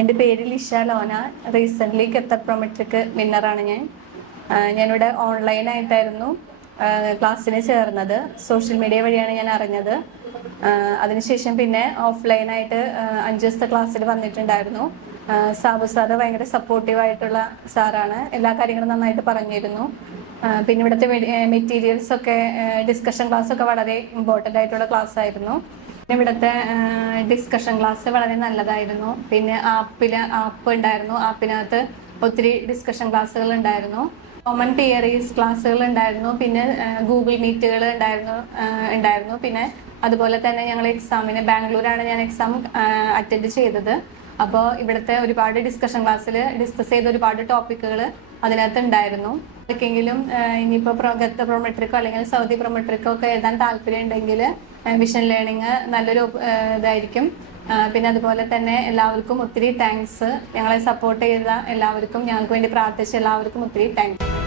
എൻ്റെ പേര് Lisha Lona. Recently Qatar Prometric വിന്നറാണ് ഞാൻ. ഞാനിവിടെ ഓൺലൈനായിട്ടായിരുന്നു ക്ലാസ്സിന് ചേർന്നത്. സോഷ്യൽ മീഡിയ വഴിയാണ് ഞാൻ അറിഞ്ഞത്. അതിനുശേഷം പിന്നെ ഓഫ്ലൈനായിട്ട് 5 ദിവസത്തെ ക്ലാസ്സിൽ വന്നിട്ടുണ്ടായിരുന്നു. സാബു സാറ് ഭയങ്കര സപ്പോർട്ടീവായിട്ടുള്ള സാറാണ്. എല്ലാ കാര്യങ്ങളും നന്നായിട്ട് പറഞ്ഞിരുന്നു. പിന്നെ ഇവിടുത്തെ മെറ്റീരിയൽസ് ഒക്കെ ഡിസ്കഷൻ ക്ലാസ് ഒക്കെ വളരെ ഇമ്പോർട്ടൻ്റ് ആയിട്ടുള്ള ക്ലാസ് ആയിരുന്നു. പിന്നെ ഇവിടുത്തെ ഡിസ്കഷൻ ക്ലാസ് വളരെ നല്ലതായിരുന്നു. പിന്നെ ആപ്പ് ഉണ്ടായിരുന്നു. ആപ്പിനകത്ത് ഒത്തിരി ഡിസ്കഷൻ ക്ലാസ്സുകൾ ഉണ്ടായിരുന്നു. കോമൺ തിയറീസ് ക്ലാസ്സുകൾ ഉണ്ടായിരുന്നു. പിന്നെ ഗൂഗിൾ മീറ്റുകൾ ഉണ്ടായിരുന്നു. പിന്നെ അതുപോലെ തന്നെ ഞങ്ങൾ എക്സാമിന് ബാംഗ്ലൂരാണ് ഞാൻ എക്സാം അറ്റൻഡ് ചെയ്തത്. അപ്പോൾ ഇവിടുത്തെ ഒരുപാട് ഡിസ്കഷൻ ക്ലാസ്സിൽ ഡിസ്കസ് ചെയ്ത ഒരുപാട് ടോപ്പിക്കുകൾ അതിനകത്ത് ഉണ്ടായിരുന്നു. ആർക്കെങ്കിലും ഇനിയിപ്പോൾ ഖത്തർ പ്രൊമെട്രിക്കോ അല്ലെങ്കിൽ സൗദി പ്രൊമെട്രിക്കോ ഒക്കെ എഴുതാൻ താല്പര്യം ഉണ്ടെങ്കിൽ വിഷൻ ലേണിംഗ് നല്ലൊരു ഇതായിരിക്കും. പിന്നെ അതുപോലെ തന്നെ എല്ലാവർക്കും ഒത്തിരി താങ്ക്സ്. ഞങ്ങളെ സപ്പോർട്ട് ചെയ്ത എല്ലാവർക്കും, ഞങ്ങൾക്ക് വേണ്ടി പ്രാർത്ഥിച്ച എല്ലാവർക്കും ഒത്തിരി താങ്ക്സ്.